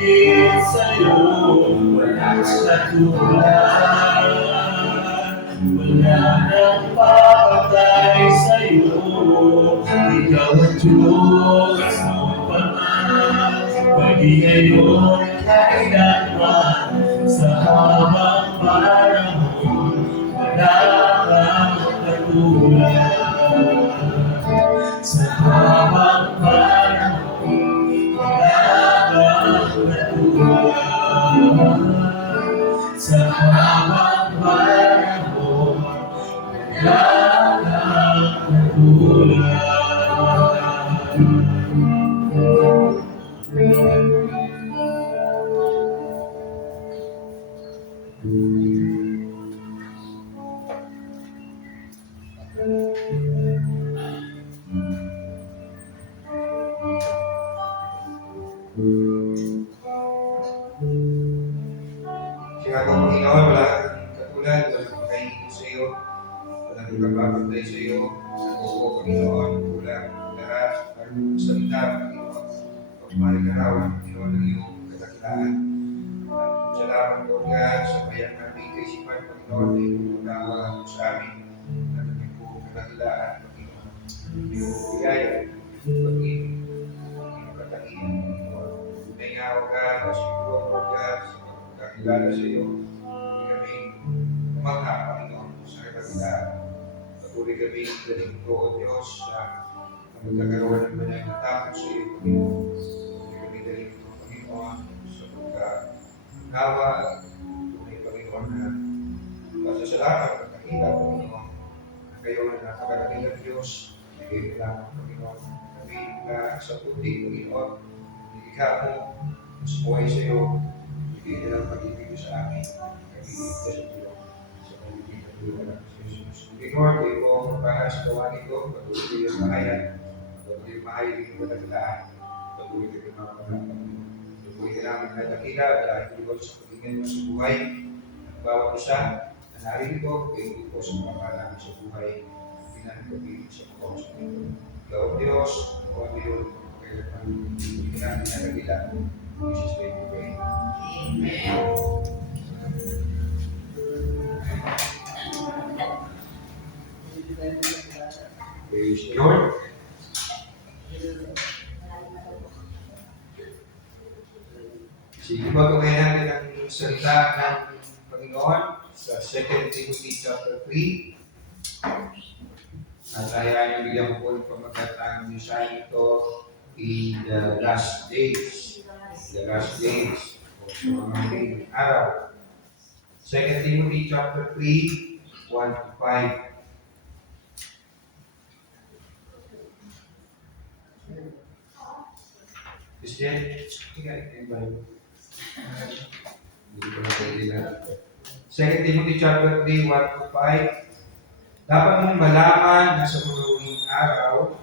magiging sa'yo, walang katulad. Wala nang papatay sa'yo, ikaw ang Diyos noon pa man, maging ngayon kailanman, sa habang panahon, wala kang katulad. Sa habang panahon, wala kang katulad. Sa habang panahon, wala kang katulad. Kaya kung Panginoon, wala kang katulad, walang makaingin sa iyo, walang ikapapagday sa iyo, oo, Panginoon, kulang lahat, ang salita, Panginoon, pagmarikarawan, Panginoon, ng iyong kadakilaan. Salamat, Lord God, sa bayang nating kaisipan, Panginoon, na iyong unawa sa amin, at ang iyong kadakilaan, Panginoon, ang iyong biyaya, pag-ibig, ang iyong katahiyan, Panginoon. Naingawa ka, nasiguro, Lord God, kakilala sa iyo, patuloy kami umangha, Panginoon, sa kadakilaan. Patuloy kami galing ko, O Diyos, sa magkakaroon ng banal na takot sa iyo, Panginoon. Patuloy kami galing ko, Panginoon, sa pagkakawa at tunay, Panginoon, na pasasalamat at nakila, Panginoon, na kayo na napakadakilang Diyos, na kayo kailangan, Panginoon, kami na sa puti, Panginoon, nilikha mo, mas buhay sa iyo, hindi nilang pag-ibig sa amin, pag-ibig sa iyo, sa pag-ibig at iwala sa Jesus. Lord, kayo po para sa gawa nito, patuloy yung mahayan, patuloy yung mahayan yung kadakilaan, patuloy yung mga pagkakas. Patuloy ka namin na dakila dahil ito sa pagingin mo sa buhay ng bawat isa na narito, kayo po sa mga namin sa buhay, pinanipagiging sa pagkakas nito. Ikaw, Diyos, ikaw ang Diyos, kayo namin na dakila. Jesus' name we pray. Praise the Lord. Sige ba gawin natin ang salita ng Panginoon sa 2 Timothy chapter 3. At ayaw yung bigyan ko po pagkatang mensahe ito in the last days. The last days o sa mga huling araw. 2 Timothy chapter 3, 1 to 5. Christian, tingnan yung Bible. Hindi ko na kailangan. 2 Timothy chapter 3, 1 to 5. Dapat mong malaman na sa mga huling araw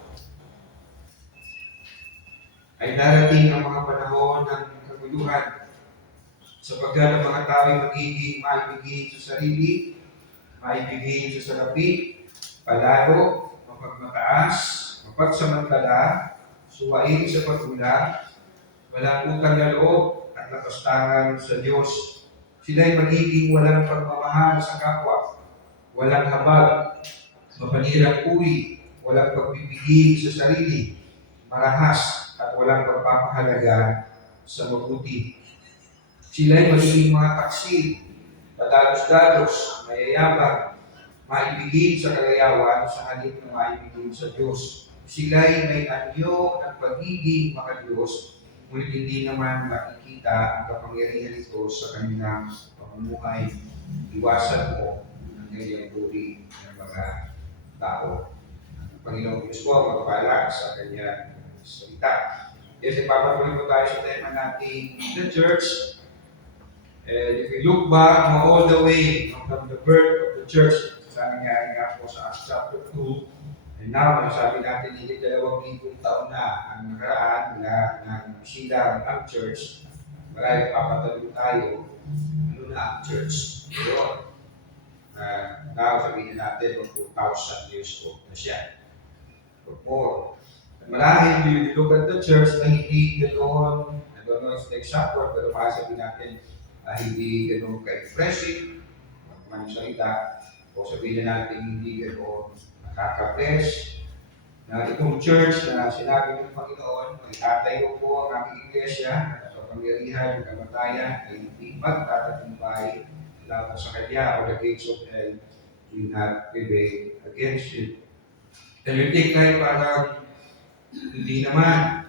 ay darating ang mga panahon ng kaguluhan, sapagkat ang mga tao ay magiging maibigin sa sarili, maibigin sa salapi, palalo, mapagmataas, mapagsamantala, suwain sa pagkulang, walang utang na loob at nakastangan sa Diyos. Sila ay magiging walang pagmamahal sa kapwa, walang habag, mapanirang uri, walang pagbibigay sa sarili, marahas, at walang pagpapahalaga sa mabuti. Sila ay magiging mga taksi, padalos-dalos, mayayabang, maibigin sa kalayawan sa halip na maibigin sa Diyos. Sila ay may anyo at pagiging makadiyos, ngunit hindi naman makikita ang kapangyarihan nito sa kanilang pamumuhay. Iwasan mo ang kanyang uri ng mga tao. Ang Panginoong Diyos po magpala sa kanyang salita. Yes, ipapatuloy po tayo sa tema natin, the church. And if we look back all the way from the birth of the church, sa nangyari nga po sa Acts chapter 2, and now, sabi natin, hindi 2,000 taon na ang nakaraan mula ng silang ang church. Marami papatalong tayo, ano na ang church? Yun. Now, sabihin natin, 2,000 years old na siya. Or more. Marahil, you look at the church na hindi ganoon don't know it's the exact word, pero makasabi natin hindi ganun ka-impressive, man salita, o sabihin natin hindi ganun nakaka-bless, na itong church na sinabi ng Panginoon, ay tatayo po ang aming iglesia at sa kapangyarihan ng kamatayan ay hindi magtatagumpay laban sa Kanya or the gates of hell will not prevail against it. And you think like parang hindi naman,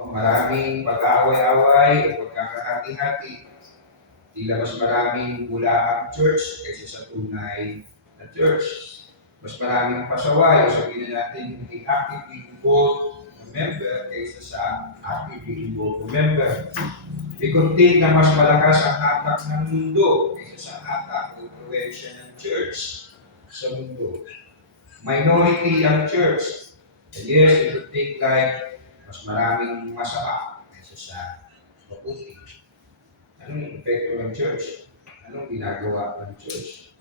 maraming pag-aaway-away o pagkakahati-hati, tila mas maraming bula ang church kaysa sa tunay na church. Mas maraming pasaway o sabihin natin hindi actively involved na member kaysa sa actively involved na member. Ikuntin na mas malakas ang hatak ng mundo kaysa sa hatak o influensya ng church sa mundo. Minority ang church. And yes, it would think like mas maraming masama kaysa sa mabuti. Anong epekto ng church? Anong ginagawa ng church?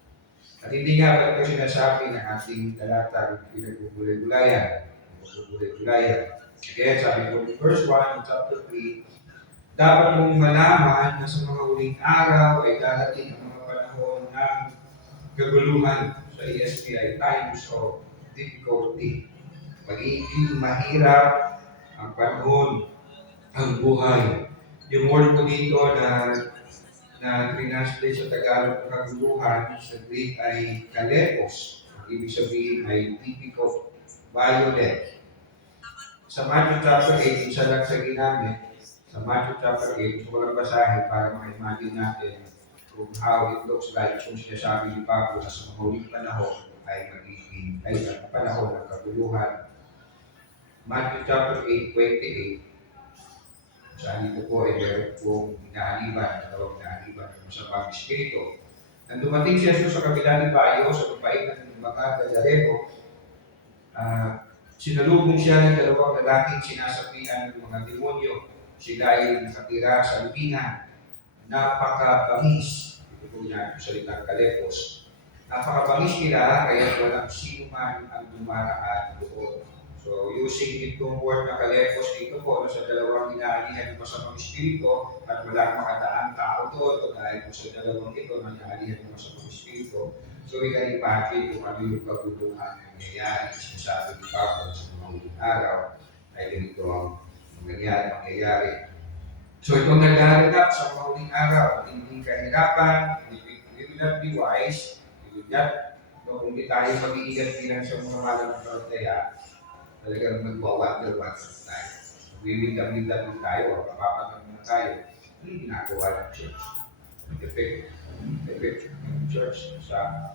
At hindi nga ba ito sinasabi ng ating talatang pinagbubulay-bulayan? Kaya sabi ko, verse 1 in chapter 3, dapat mong malaman na sa mga huling araw ay darating ang mga panahon ng kaguluhan. Sa ESP ay times of difficulty. Magiging mahirap ang panahon, ang buhay. Yung word ko dito na translate sa Tagalog ng kaguluhan, sa Greek ay kalepos. Ang ibig sabihin ay difficult, violent. Sa Matthew chapter 8, isa lang sa ginamit, sa Matthew chapter 8, gusto ko lang basahin para ma-imagine natin kung how it looks like kung sinasabi ni Pablo na sa mga huling panahon ay magiging ay ang panahon ng kaguluhan. Matthew chapter 8, 28, sa dito po ay meron pong inaaniban, dalawang inaaniban ng masamang espiritu. Nang dumating si Jesus sa kabila ni Bayo, sa babae ng mga Gadareno, sinalubong siya ng dalawang lalaking sinasabihan ng mga demonyo. Sila ay nakatira sa lupingan. Napakabangis. Ito po niya yung salitang kalepos. Napakabangis nila, kaya walang sino man ang dumaraan doon. So, using itong word na kalepos dito po, sa dalawang inaalihan ng masamang espiritu at walang makadaan tao doon, dahil po sa dalawang ito na inaalihan ng masamang espiritu. So, we can imagine kung ano yung kaguluhan ng nangyayari. Sinasabi ni Pablo sa mga huling araw ay ganito ang mangyayari. So, itong naghahanap sa mga huling araw, hindi kahirapan, we will not be wise, we will not, kung hindi tayo mag-iingat bilang sa mga malalang talagang magwawander-wander tayo. Wiwindang-windang tayo, kapapatang na tayo. Hindi ginagawa ng church. Effect ng church sa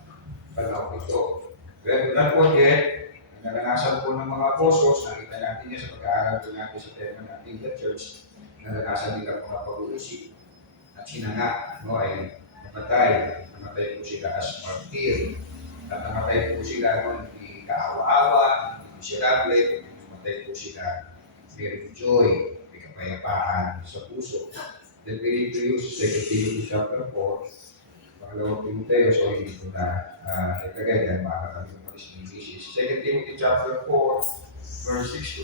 panahon ito. Pero not forget, naranasan po ng mga apostles, nakita natin niya sa pag-aaral po natin sa tema natin the church, naranasan nila mga pag-uusip. At sila nga, ay namatay po sila as martyr. At namatay po sila hindi kaawa-awa, miserable, matay po sila, may joy, may kapayapaan sa puso. Then we need to use 2 Timothy chapter 4, pangalawang Timoteo, so hindi ko na itagay dahil makakatabi ng mga listening pieces. 2 Timothy chapter 4, verse 6 to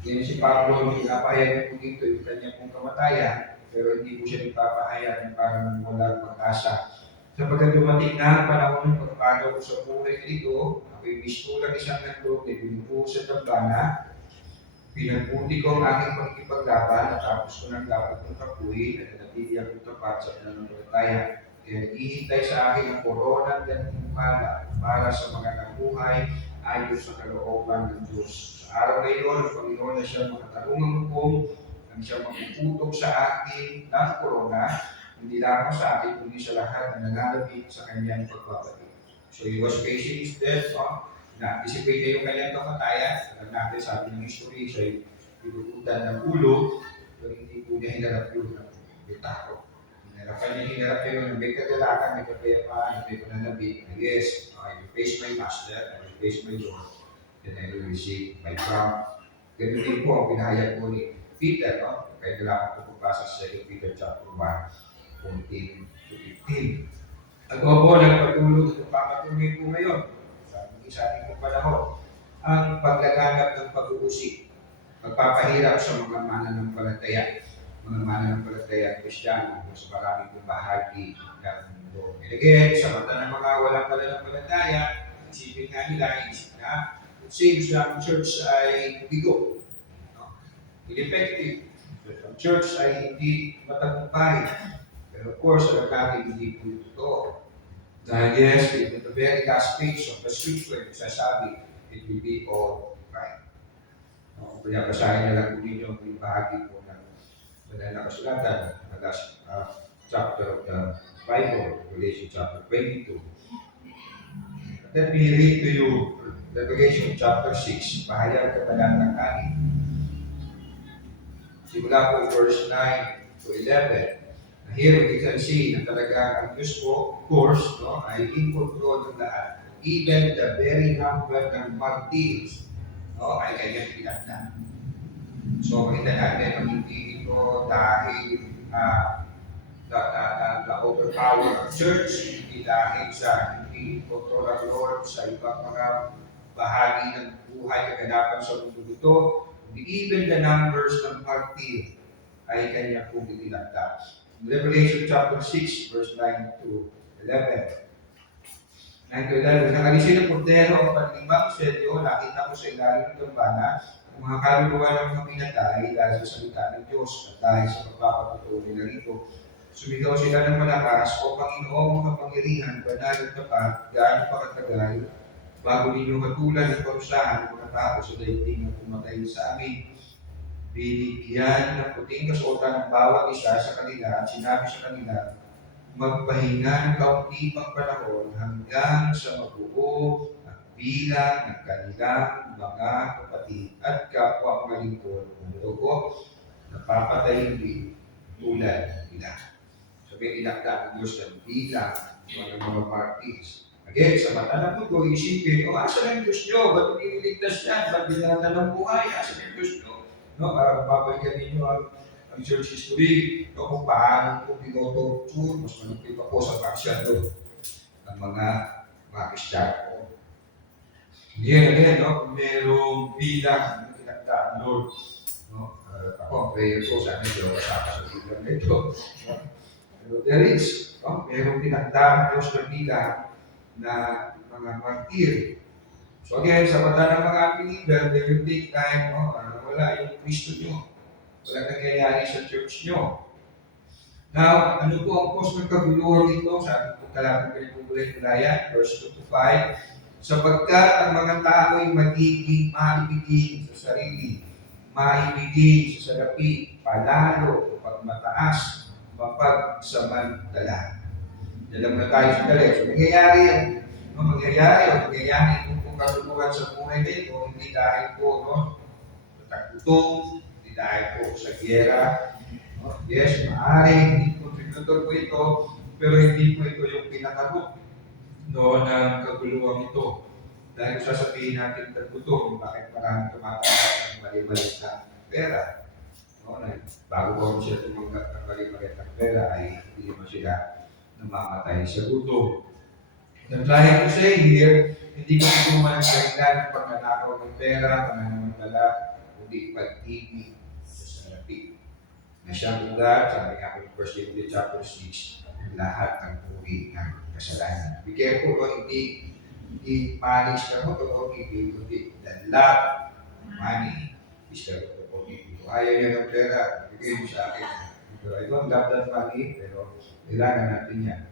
8. Yan si Pablo, pinapahayag po dito yung kanyang pong kamatayan, pero hindi po siya nagpapahayag ng parang walang pag-asa. Sapagkat dumating na ang panahon ng pagpagaw ko sa buhay nito, ako'y mismo lang isang naglob na binubuo sa tablana, pinagbuti ko ang aking pagkipaglaban at tapos ko ng dapat kong kapuhin at natili akong tapat sa pananampalataya. Kaya ihintay sa akin ang korona ng gantimpala para sa mga nabuhay ayon sa kalooban ng Diyos. Sa araw na iyon, ang Panginoon na siya makatarungang hukom, ang siya magpuputong sa akin ng korona, hindi lamang sa atin, kundi sa lahat na nangalapit sa kanyang pagbabalik. So he was facing his death, na-anticipate niya yung kanyang kamatayan. Alam natin, sabi ng history, siya pinuputan ng ulo, pero hindi po niya hinarap yun ng bitako. Hinarap niya yun ng may kagalakan, may kapayapaan, may pananabik, na yes, I will face my master, I will face my Lord, then I will receive my crown. Ganun din po ang pinahayag po ni Peter, kaya kailangan po pagpasa sa 2 Peter chapter 1, 14 to 15. At opo, nagpatulog at papatuloy po ngayon sa ating panahon ang paglaganap ng pag-uusip. magpapahirap sa mga mananampalataya Kristiyano o sa maraming bahagi ng mundo. And again, sa mata ng mga walang pananampalataya, isipin nga nila, it seems na ang church ay bigo, no? Ineffective. Ang church ay hindi matagumpay. Pero of course, alam natin hindi po ito totoo. Dahil yes, in the very last page of the scripture, sasabi, it will be all right. Kaya basahin niya lang po ninyo yung bahagi po ng banal na kasulatan, the last chapter of the Bible, Revelation chapter 22. Let me read to you Revelation chapter 6, bahayang katalata 6. Simula po verse 9 to 11. Here we can see na talaga ang Diyos po, of course, no, ay in control ng lahat. Even the very number ng martyrs, no, ay kanyang pinagdan. So, makita natin ang hindi ito dahil the overpower of church, hindi dahil sa hindi control ng Lord sa ibang mga bahagi ng buhay kaganapan sa mundo ito. Even the numbers ng martyr ay kanyang pong itinagdan. Revelation chapter 6, verse 9 to 11. 9 to 11. Nakalisin ng portero ang panlimang selyo, nakita ko sa ilalim ng dambana, ang mga kaluluwa ng mga pinatay dahil sa salita ng Diyos at dahil sa pagpapatutuo nila rito. Sumigaw sila ng malakas, O Panginoong makapangyarihan, banal at tapat, gaano pa katagal, bago ninyo hatulan at parusahan ng mga tao sa daigdig na pumatay sa amin. Binigyan ng puting kasuotan ng bawat isa sa kanila at sinabi sa kanila, magpahinga ng kaunti pang panahon hanggang sa mabuo ang bilang ng kanilang mga kapatid at kapwa malingkod ng dugo na papatayin din tulad nila. Sabi, tinakda ng Diyos ng bilang ng mga martyrs. Again, sa mata ng mundo, isipin, asan ang Diyos nyo? Ba't iniligtas yan? Ba't binalatan ng buhay? Asan ang Diyos nyo? No, para mapapalikan ninyo ang church history, no, kung paano po binotorture, mas malupit pa po sa paksyado ng mga Kristiyano. Again, no, kung merong bilang na tinagda ang Lord, no, ako, prayer ko, sana hindi ako kasama sa bilang na ito. Pero there is, no, merong tinagda ang Diyos na bilang na mga martir. So again, sa mata ng mga believer, they will take time, no, wala yung Kristo nyo. Wala nangyayari sa church nyo. Now, ano po ang cause ng kaguluhan dito? Sabi po talapin Pinagpupulay-Pulayan, verse 2 to 5. Sapagkat ang mga tao ay magiging maibigin sa sarili, maibigin sa salapi, palalo, kapag mataas, mapagsamantala. Alam na tayo sa dali. So, mangyayari kung kaguluhan sa buhay nito, hindi dahil po, no, tagutong, hindi dahil po sa giyera. No? Yes, maaaring contributor po ito, pero hindi po ito yung pinakaroot ng kaguluhan ito. Dahil sasabihin natin tagutong, bakit maraming tumatanggap ng mali-mali na pera. No? Bago po sila tumanggap ng mali-mali na pera, ay hindi naman sila namamatay sa gutom. And like to say here, hindi ko ituman ang dahilan ng pagnanakaw ng pera, pananamantala, kundi pag-ibig sa salapi. Na siyang ugat, sabi nga po 1 Timothy chapter 6, lahat ng uri ng kasalanan. Be careful, hindi manage ka mo to pag-ibig, kundi the love, money, is the pag-ibig. Ayaw niya ng pera, bigay mo sa akin. So, I don't love that money, pero kailangan natin yan.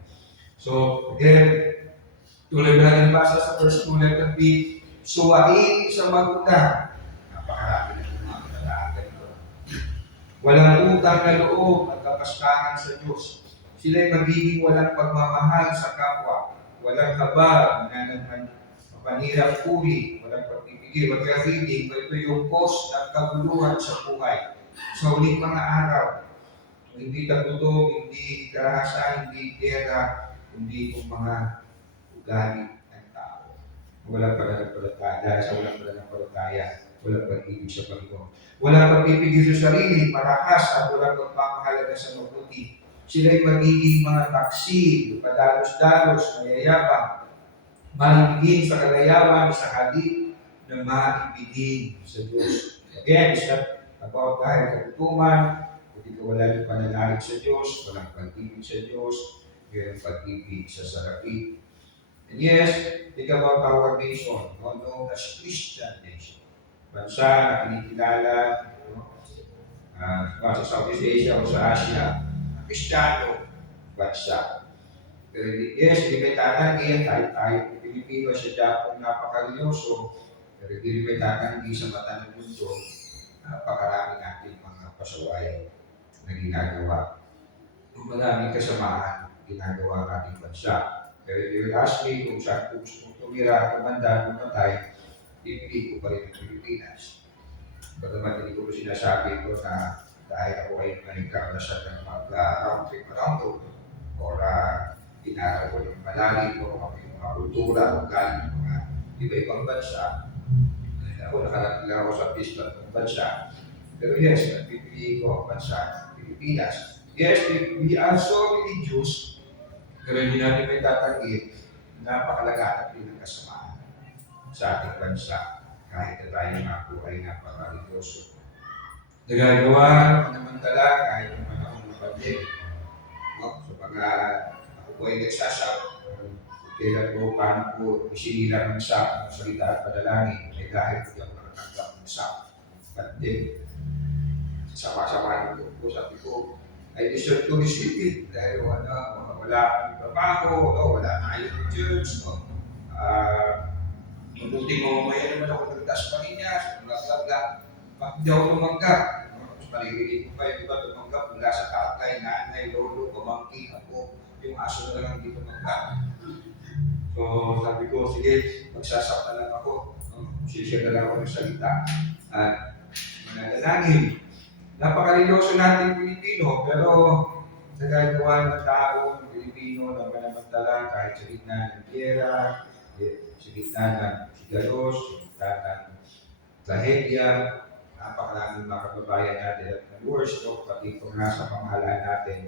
So, again, tulad na nabasa sa first bullet ng B, suwain sa magulang. Napakarami na mga katalaagan ito. Walang utang na loob at kapastahan sa Diyos. Sila'y magiging walang pagmamahal sa kapwa. Walang habag na naman mapanirang puri. Walang pagpipigil. Walang karinig. Ito yung cause at kaguluhan sa buhay. Sa uling mga araw. Hindi tagutong, hindi karahasa, hindi gera, hindi itong mga ugali ng tao. Walang pananampalataya, dahil sa walang pananampalataya, walang pag-ibig sa Panginoon. Walang pagpipigil sa sarili, marahas at walang pagpapahalaga sa mabuti. Sila'y magiging mga taksi, padalos-dalos, mayayabang, maibigin sa kalayawan, sa halip na maibigin sa Diyos. Again, it's not about dahil kagutuman, kung ikaw wala ng pananalig sa Diyos, walang pag-ibig sa Diyos, mayroong pag-ibig sa salapi. And yes, think about our nation, known as Christian nation. Bansa na kinikilala, sa Southeast Asia o sa Asia, Kristiyano bansa. Pero yes, hindi may tatanggi kahit tayo Pilipino sa Japon napaka-religyoso, pero hindi may tatanggi sa mata ng mundo, napakarami natin mga pasaway na ginagawa. Maraming kasamaan ginagawa ng ating bansa. Pero if you ask me kung saan ko gusto mong tumira, tumanda, tumatay, pipili ko pa rin ang Pilipinas. Bagamat hindi ko sinasabi ko na dahil ako ay nagkaranasan ng mag-round trip around the world or inaral ko ng malalim o mga kultura o galing ng mga iba-ibang bansa. Ako nakarating ako sa pista ng bansa. Pero yes, nagpipili ko ang bansa, Pilipinas. Yes, we are so religious, pero hindi natin may tatanggi na napakalagahan din ng kasamaan sa ating bansa kahit na tayo nga po ay napaka-religyoso. Nagagawa panamantala kahit yung panahon ng pandemic. No? So pag ako po ay nagsasabi, kailan po, paano po isinilang ng sa salita at padalangin, ay dahil po yung nakatanggap ng sa pandemic. Sama-sama nito po, sabi ko, I deserve to receive it dahil wala akong trabaho, wala na yung church, mabuting mamamaya naman ako nagtas pa niya, bla bla bla. Bakit di ako tumanggap? Mas maririnig ko pa yung iba tumanggap mula sa tatay, nanay, lolo, pamangkin, ako, yung aso na lang hindi tumanggap. So sabi ko, sige, magsasakta lang ako. Sisya na lang ako ng salita. At mananalangin. Napaka-religyoso natin Pilipino, pero nagagawa ng tao ng Pilipino na manamantala kahit sa gitna ng giyera, sa gitna ng sigalos, sa gitna ng trahedya, napakaraming mga kababayan natin at ng worst, pati kung nasa pamahalaan natin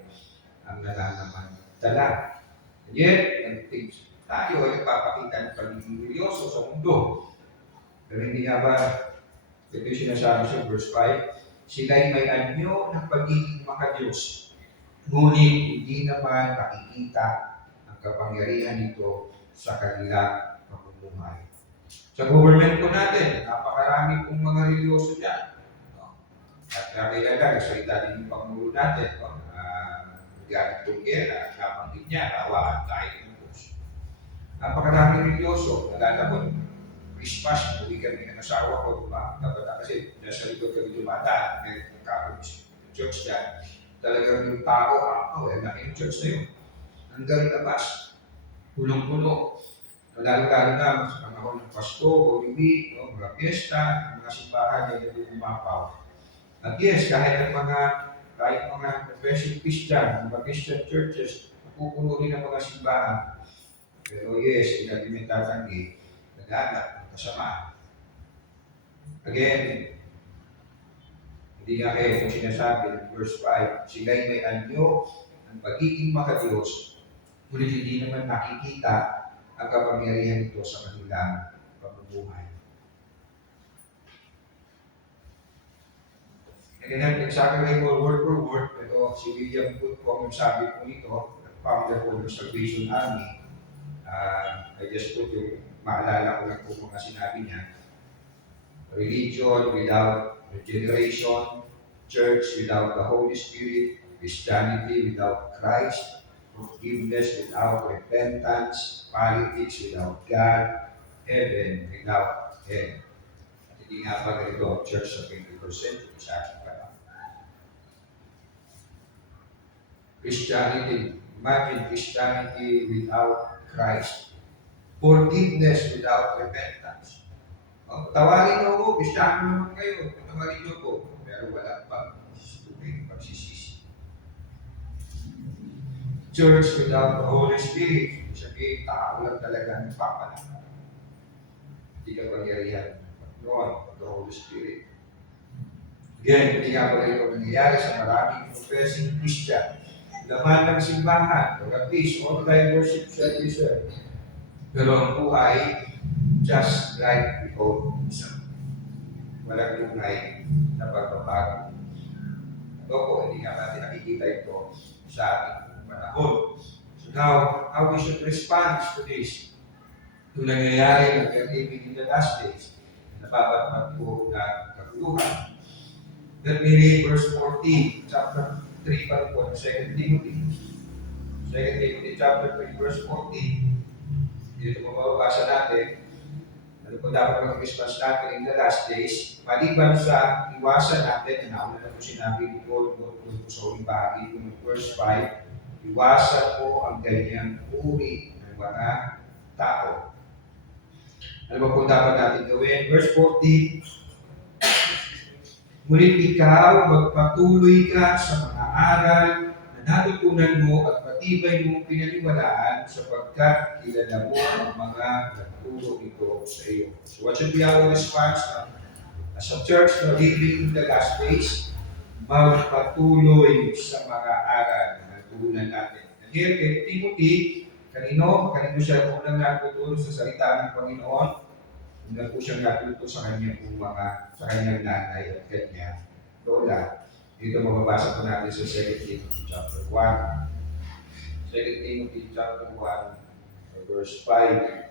ang nananamantala. And yet, tayo ay nagpapakita ng pagiging religyoso sa mundo. Pero hindi nga ba, ito yung sinasabi sa verse 5, sila'y may anyo ng pagiging makadiyos, ngunit hindi naman nakikita ang kapangyarihan nito sa kanilang pamumuhay. Sa government po natin, napakarami pong mga religyoso dyan. At kailangan, nagsalita din yung Pangulo natin, galing tunggera, napanggit niya, rawaan tayo ng Diyos. Napakarami religyoso, nalala ko, Christmas, uwi kami ng asawa ko, kasi nasa likod kami dumata, may nagkakaroon church dyan. Talagang yung tao, laki yung church na yun. Hanggang labas, pulong-pulo. Lalo-lalo na sa panahon ng Pasko, Holy Week, mga fiesta, mga simbahan na yung umapaw. At yes, kahit mga professing Christian, mga Christian churches, napupuno rin ang mga simbahan. Pero yes, hindi natin may tatanggi, nag-aanap ng kasamaan. Again, hindi nga kayo kung sinasabi ng verse 5, sila'y may anyo ng pagiging makadiyos, ngunit hindi naman nakikita ang kapangyarihan nito sa kanilang pamumuhay. Again, exactly word for word, pero si William Booth po ang sabi po nito, founder po ng Salvation Army. I just put yung maalala ko lang po mga sinabi niya. Religion without regeneration, church without the Holy Spirit, Christianity without Christ, forgiveness without repentance, politics without God, heaven without hell. At hindi nga pa ganito, church sa 21st century sa ating panahon. Christianity, imagine Christianity without Christ, forgiveness without repentance. Tawarin niyo ko, Kristiyano naman kayo, tawarin niyo ko, pero wala pa pagsisisi. Church without the Holy Spirit, sabihin, tao lang talaga ng papalang. Hindi ka pangyarihan noon, the Holy Spirit. Again, hindi nga pala ito nangyayari sa maraming professing Christian. Laman ng simbahan, or at least online worship service. Pero ang buhay, just like before, walang tunay na pagbabago. Ito po, hindi nga natin nakikita ito sa ating panahon. So now, how we should respond to this? Ito nangyayari ng living in the last days, nababatmat po ng kaguluhan. Let me read verse 14, chapter 3 pa rin po, 2 Timothy. 2 Timothy chapter 3, verse 14. Dito po mababasa natin. Ano po dapat mag-response natin in the last days? Maliban sa iwasan natin, na nauna na po sinabi ni Paul sa uling bahagi ng verse 5, iwasan po ang ganyang uri ng mga tao. Ano ba po dapat natin gawin? Verse 14, ngunit ikaw, magpatuloy ka sa mga aral na natutunan mo at matibay mong pinaniwalaan sapagkat kilala mo ang mga nagturo ito sa iyo. So what should be our response as a church na living in the last days? Magpatuloy sa mga aral na natutunan natin. And here kay Timothy, kanino siya unang natuturo sa salita ng Panginoon? Una po siyang natuto sa kanyang nanay at kanyang lola. Dito mababasa po natin sa 2 Timothy chapter 1. 2 Timothy chapter 1, verse 5.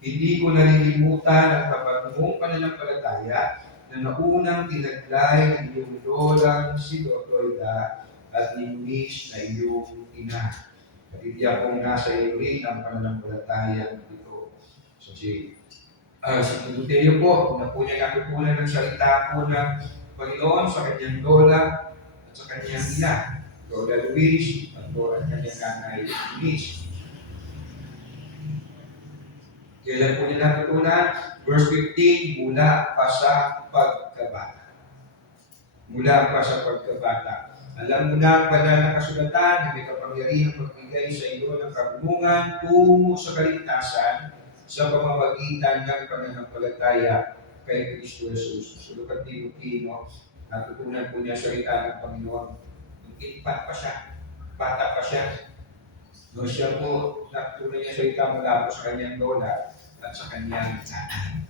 Hindi ko nalilimutan ang kapag mong pananampalataya na naunang tinaglay ng iyong lolang si Loida at ni Eunice na iyong ina. At hindi akong nasa iyo rin ang pananampalataya dito. So si Timoteo po, na po niya natutunan ng salita po ng Panginoon sa kanyang lola at sa kanyang ina, Lola Luis at po ang kanyang nanay Eunice. Kailan po niya natutunan? Verse 15, mula pa sa pagkabata. Mula pa sa pagkabata. Alam mo na ang banal na kasulatan na may kapangyarihang magbigay sa iyo ng kabungan tungo sa kaligtasan sa pamamagitan ng pananampalataya kay Kristo Jesus. So, look at Timothy, natutunan po niya salita ng Panginoon. Infant pa siya, bata pa siya. No, siya po, natutunan niya salita mula po sa kanyang lola at sa kanyang nanay.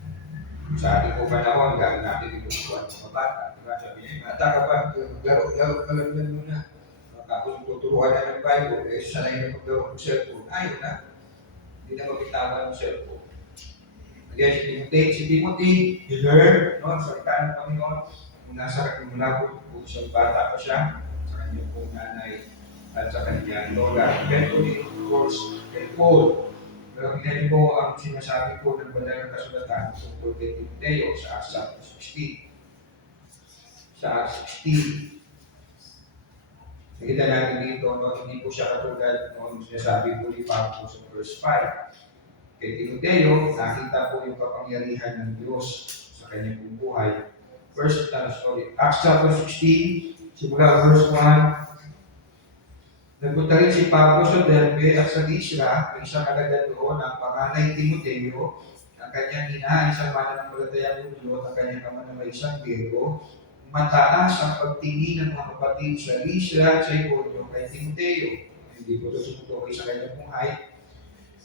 Sa ating po panahon, gano'n natin ito po ang mga bata. Diba? Sabi niya, bata ka pa, laro ka lang yan muna. Tapos tuturuan na ng Bible, sanay na maglaro ng cellphone. Ayaw na. Hindi na mabitawan ng cellphone. Again, si Timothy, he learned, salita ng Panginoon, mula po sa bata pa siya, sa kanyang pong nanay, at sa kanyang lola. Eventually, of course, kay Paul. Pero hindi po ang sinasabi po ng banal na kasulatan tungkol kay Timoteo sa Acts 16. Sa Acts 16. Nakita natin dito, hindi po siya katulad noong sinasabi po ni Pablo sa verse 5. Kay Timoteo, nakita po yung kapangyarihan ng Diyos sa kanyang buhay. Acts 16, simula verse 1. Nagpunta rin si Pablo sa Derbe at sa Listra, may isang alagad doon ang panganay Timoteo, ang kanyang ina, isang mananampalatayang Hudyo, at ang kanyang ama na may isang Griego. Mataas ang pagtingin ng mga kapatid sa Listra at sa Iconio kay Timoteo. Hindi po ito sumutukoy sa kanyang buhay.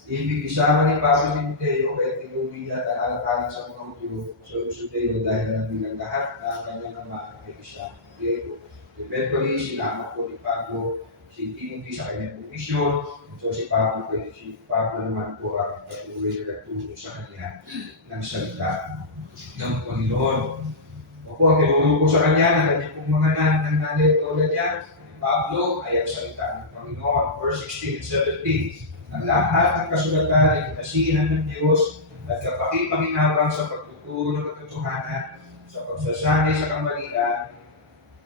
Ibig isama ni Pablo si Timoteo kay tinuwigan at alakalan sa mga Hudyo sa Judeo dahil na bilang lahat na kanyang ama ay isang Griego. Eventually, sinama po ni Pablo si Timothy sa kanyang komisyon. So si Pablo naman po ang patuloy na nagturo sa kanya ng salita ng Panginoon. Opo, ang tinuro ko sa kanya ng kanyang pong mga nanay tulad niya, Pablo ay ang salita ng Panginoon. Verse 16 and 17. Ang lahat ng kasulatan ay kinasihan ng Diyos at kapakipakinabang sa pagtuturo ng katotohanan, sa pagsasanay sa kamalian,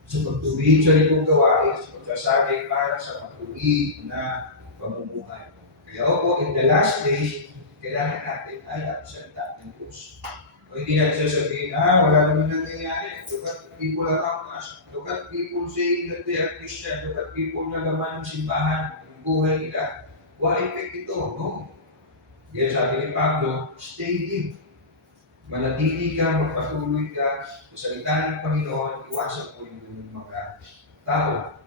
sa pagtuwid sa libong gawain, sa pagsasanay para sa matuwid na pamumuhay. Kaya opo, in the last days, kailangan natin ay ang salita ng Diyos. O hindi natin sasabihin, wala naman nangyayari. Look at people around us. Look at people saying that they are Christian. Look at people na laman ng simbahan, yung buhay nila. What effect ito? No. Kaya sabi ni Pablo, stay in. Manatili ka, magpatuloy ka sa salita ng Panginoon, iwasan mo yung mga tao.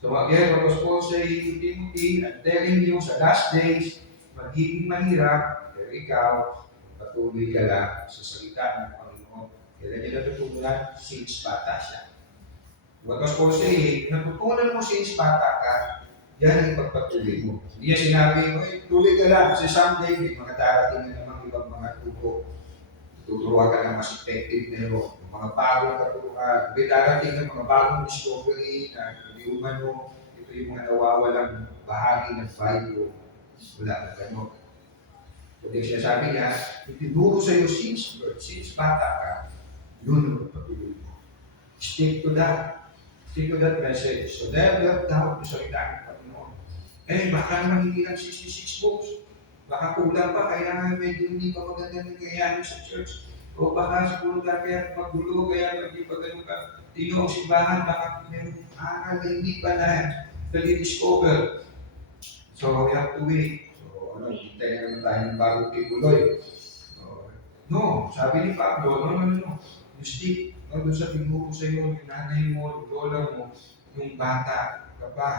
So again, what was Paul saying to Timothy, I'm telling you, sa last days, magiging mahirap, pero ikaw, patuloy ka lang sa salita ng Panginoon. Kailan niya natutunan? Since bata siya. What was Paul saying? Natutunan mo since bata ka, yan ang pagpatuloy mo. Hindi niya sinabi, tuloy ka lang, kasi someday may mga darating na namang ibang mga turo. Tuturuan ka ng mas effective na yun. Yung mga bagong katuruan, may darating ng mga bagong discovery na hindi umano, ito yung mga nawawalang bahagi ng Bible. Wala na gano'n. Kundi sinasabi niya, itinuro sa iyo since birth, since bata ka, yun ang pagpatuloy mo. Stick to that. Stick to that message. So never doubt yung salita ng Panginoon. Baka naman hindi lang 66 books. Baka kulang pa, kaya medyo hindi pa maganda nangyayari sa church. O baka siguro kaya magulo, kaya hindi pa ganun ka. Tino ang simbahan, baka meron akal na hindi pa na discover. So we have to wait. So hintay na naman tayo ng bagong tituloy. No, sabi ni Pablo, no. You stick doon sa tinuro sa iyo, yung nanay mo, yung lola mo, yung bata ka pa.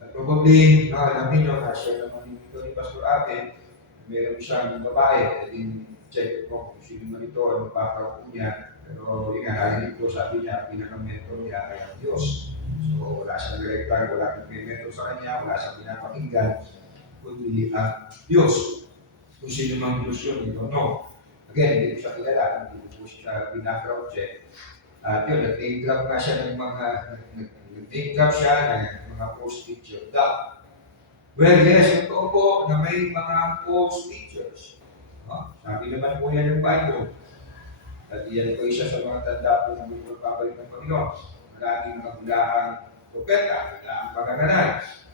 At probably, alam niyo, na-share naman ito ni Pastor Ate, meron siyang babae, din check ko kung sino man ito, ano papaupo niya. Pero yun nga, narinig ko, sabi niya, pinaka-mentor niya ay ang Diyos. So wala siyang director, wala siyang mentor sa kanya, wala siyang pinapakinggan, kundi ang Diyos. Kung sino mang Diyos yun, ito, no. Again, hindi ko siya kilala, hindi ko siya pinaka-background check. At yun, nag-name drop nga siya ng mga, nag-name drop siya ng mga false teacher. Well, yes, totoo po na may mga false teachers. Sabi naman po yan ng Bible. At yan po isa sa mga tanda po ng pagpapalik ng Panginoon. Maraming magulaang propeta, magulaang pangangaral.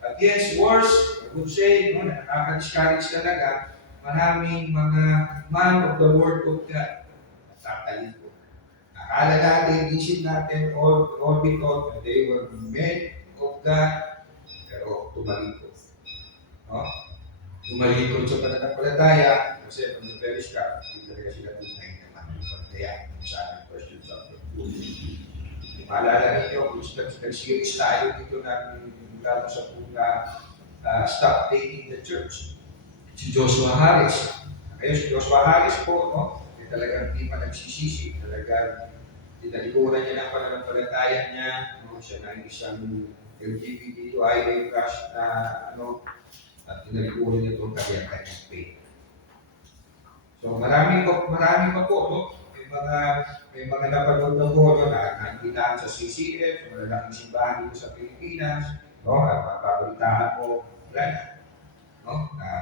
At yes, worse, I would say, nakaka-discourage talaga, maraming mga man of the word of God. Natatalin po. Akala natin, isip natin, all we thought that they were men of God, pero tumalikod. Tumalikod sa pananampalataya, kasi kung nag-perish ka, hindi talaga sila tunay na mananampalataya. Sa ating question chapter 2. Maalala ninyo, kung nag-series tayo dito na mula sa puna, Stop Taking the Church. Si Joshua Harris. Ngayon, si Joshua Harris po, talagang hindi pa nagsisisi. Talagang tinalikuran niya ng pananampalataya niya. Siya na isang LGBTQIA crush na at tinalikuran niya itong kanyang faith. So marami pa po, may mga napanood na po na nakikita sa CCF, sa malalaking simbahan dito sa Pilipinas, at mapapalitaan po, wala na.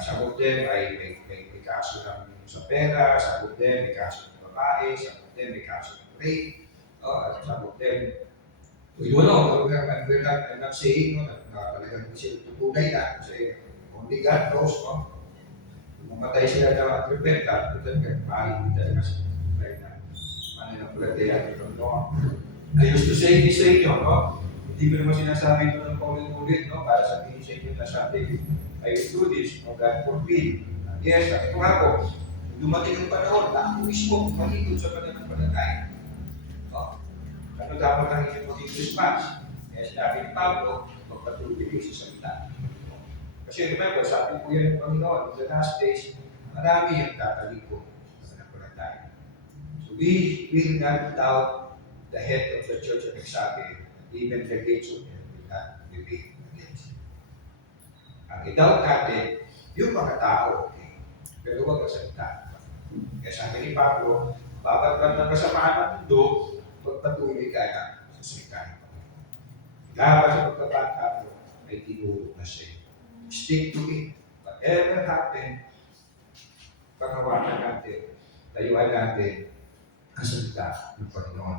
Some of them ay may kaso ng sa pera, some of them may kaso ng babae, some of them may kaso ng rape, at some of them, we don't know, I'm not saying na talagang sila tutunay na, kasi only God knows, kung mamatay sila na at-repenta, ito ka, maaaring talaga sa tutunay na mananampalataya. I used to say this sa inyo, hindi ko naman sinasabi ito ng paulit-ulit, para sabihin sa inyo na sabi, I will do this, God forbid. Yes, ito nga po, dumating ang panahon na ako mismo malikod sa pananampalataya. Ano dapat ang inyong maging response? Kaya sinabi ni Pablo, magpatuloy kayo sa salita. Kasi remember, sabi po yan ng Panginoon, in the last days, marami ang tatalikod sa pananampalataya. So we will not doubt the head of the church of Exabe, even the gates of hell will not prevail against it. Ang i-doubt natin, yung mga tao, pero huwag kasalita. Kaya sabi ni Pablo, babat ng kasamaan ng mundo, pagpatuloy ka na sa salita ng Panginoon. Dapat sa pagkabata mo, ay tinuro na sa'yo. Stick to it. Whatever happened, panghawakan natin, tayuan natin ang salita ng Panginoon.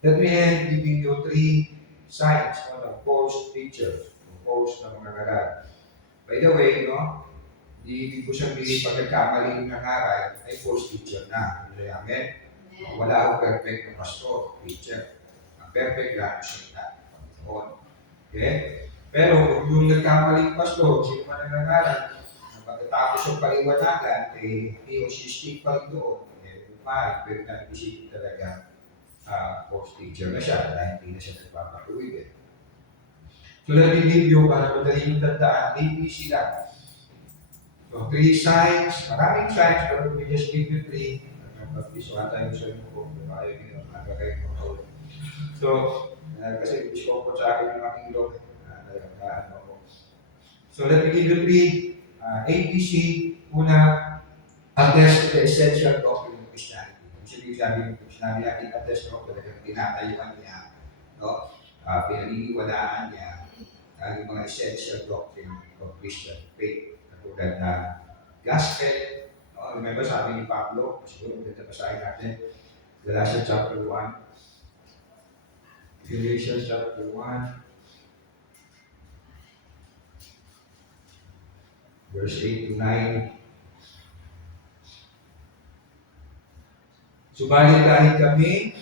Let me end giving you 3 signs of false teachers, false na mga ngaral. By the way, hindi ko sabihin pag nagkamali ng aral ay false teacher na. Amen? Wala akong perfect na pastor, teacher. Ang perfect lang ang salita ng Panginoon. Okay? Pero kung yung nagkamali ng pastor, sino man ang nangaral, pagkatapos yung paliwanagan, he o she stick pa rin doon. Pero nag-isip talaga false teacher na siya dahil hindi na siya nagpapatuloy. So let me give you, para madali yung tandaan, ABC lang. So 3 signs, maraming signs, pero we just give you 3. baptisuhan tayo sa inyo po, ayaw nyo ang nagagay ng kaulo. So, kasi wish ko po sa akin yung aking loob, ano ko. So, let me give you three ABC. Una, attest to the essential doctrine of Christianity. Ibig sabihin, sinabi natin attest to talagang tinatayuan niya, no? Pinaniniwalaan niya ang mga essential doctrine of Christian faith. Katulad na gospel, no? Remember sabi ni Pablo, siguro maganda basahin natin, Galatians chapter 1, Galatians chapter 1, verse 8 to 9. Subalit kahit kami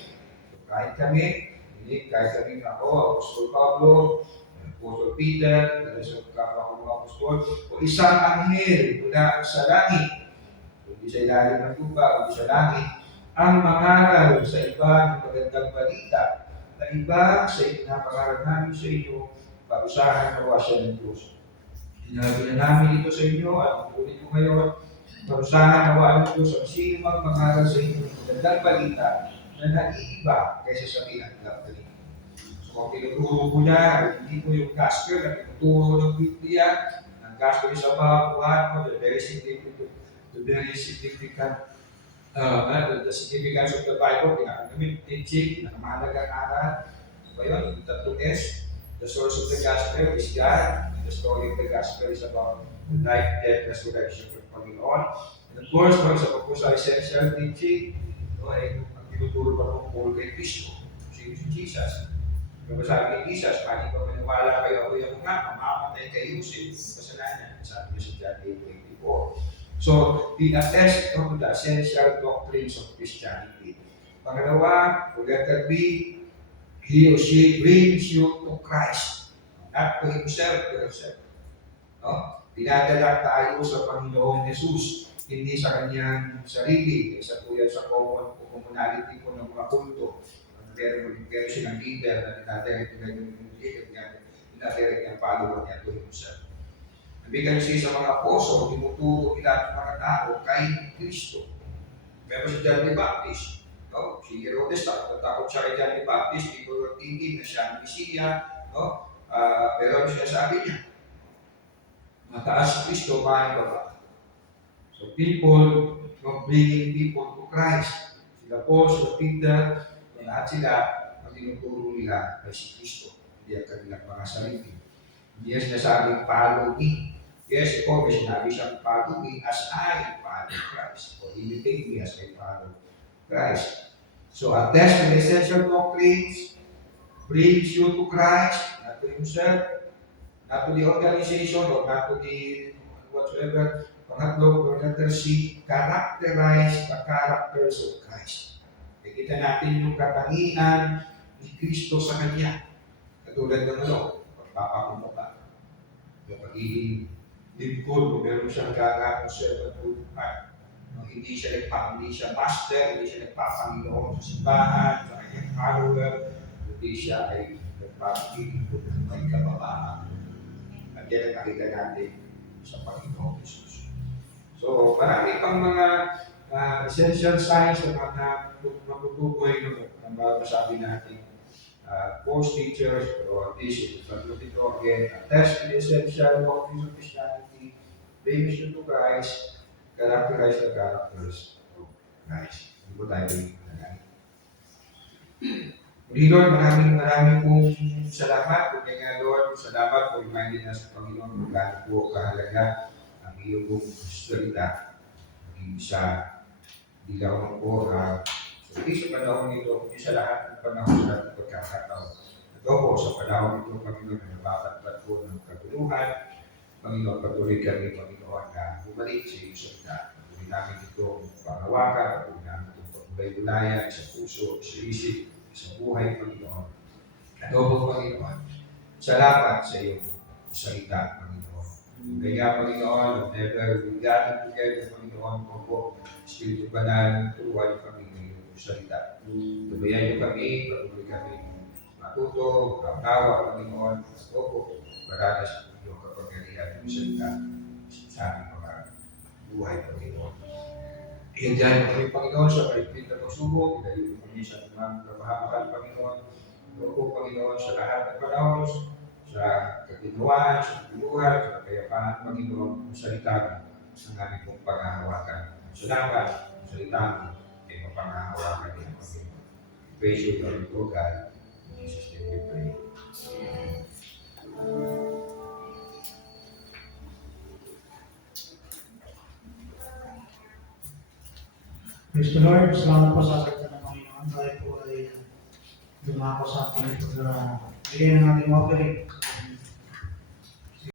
ako, Apostol Pablo, Apostol Peter, sa kapwa kong apostol, o isang anghel mula sa langit, kundi sa ilalim ng lupa, kundi sa langit, ang mangaral sa iba ng magandang balita na iba sa ipinapangaral namin sa inyo, parusahan nawa siya ng Diyos. Sinabi na namin ito sa inyo at ulit ko ngayon, parusahan nawa ng Diyos ang sino mang mangaral sa inyo ng magandang balita na naiiba kaysa sa pinagdang balita. So, kung tinuturo ko niya, hindi po yung gospel na tinuturo ng Biblia, ang gospel is about what? The very significant, the significance of the Bible, pinakagamin, teaching, pinakamahalagang aral. Diba yun? Yung tatlong S, the source of the gospel is God, and the story of the gospel is about the life, death, resurrection of Panginoon. And of course, sa pagpusa essential teaching, ay ang tinuturo pa tungkol kay Kristo, si Jesus. Kung sabi ni Jesus, pagi pa maniwala kayo, ako yung nga, mamamatay kayo sa kasalanan. Sabi niya sa John 8:24. So, the attest to the essential doctrines of Christianity. Pangalawa, letter B, he or she brings you to Christ. Not to himself, to yourself. No? Dinadala tayo sa Panginoong Jesus, hindi sa kanyang sarili. Isa po yan sa commonality po ng mga kulto. Pero silang leader na dinadirect nila yung leader niya, dinadirect niya follower niya to himself. Nabigan siya sa mga apostol, tinuturo nila ang mga tao kay Kristo. Pero si John the Baptist, no? Si Herodes, takot siya kay John the Baptist, people were thinking na siya ang Mesiya, no? Pero ano siya sabi niya? Mataas si Kristo, mahal ka ba? So people, bringing people to Christ. Sila po, sila Peter, lahat sila, ang tinuturo nila ay si Kristo, hindi ang kanilang mga sarili. Hindi yan sinasabing follow me. Yes, ikaw may sinabi siyang follow me as I follow Christ. O imitate me as I follow Christ. So, attest to the essential doctrines, brings you to Christ, not to himself, not to the organization, or not to the whatsoever. Pangatlo, letter C, characterize the characters of Christ. Kita natin yung katangian ni Kristo sa Kanya. Katulad ng pagpapakumukha. Yung pagiging lingkod, kung meron siyang gagawin servanthood heart. Hindi siya master, hindi siya nagpapanginoon sa simbahan, sa kanyang follower, hindi siya ay nagpapanginoon ng may kababaan. At yan ang nakita natin sa Panginoon Jesus. So, marami pang mga essential signs na matutukoy ng masabi natin. Post teachers, or this is ito again, attest to the essential doctrines of Christianity, brings you to Christ, characterize the characters of Christ. Hindi po tayo pinagkakalala. Muli Lord, maraming pong salamat. Kung kaya Lord, salamat po reminding us, Panginoon, kung gaano po kahalaga ang iyong pong salita. Maging isa, hindi lang po, hindi sa panahon nito, hindi sa lahat ng panahon sa ating pagkakataon. Ito po, sa panahon nito, Panginoon, na nababatbat po ng kaguluhan. Panginoon, patuloy kami, Panginoon, na bumalik sa iyong salita. Patuloy namin ito pangawakan, patuloy namin ito pagulay-gulayan sa puso, sa isip, sa buhay, Panginoon. Ito po, Panginoon, salamat sa iyong salita, Panginoon. Kaya, Panginoon, never we gather together, Panginoon, po, Espiritu Banal, turuan kami salita. Tubayan niyo kami, patuloy kami matuto, magtawa, Panginoon, sa opo, paranas ng iyong kapagalihan ng salita sa aming mga buhay, Panginoon. Iyan kami, Panginoon, sa kaligpit na pagsubok, dahil kami sa mga kapahamakan, Panginoon. Ito po, Panginoon, sa lahat ng panahon, sa kaginawaan, sa katuluhan, sa kayapaan, Panginoon, ang salita mo, ang aming pong pangahawakan. Salamat, ang salita mo, ay mapangahawakan din, Panginoon. Praise you, Lord, O God. In Jesus' name we pray. Praise the Lord. Salamat po sa salita ng Panginoon. Tayo po ay dumako sa ating pagbigay ng ating offering.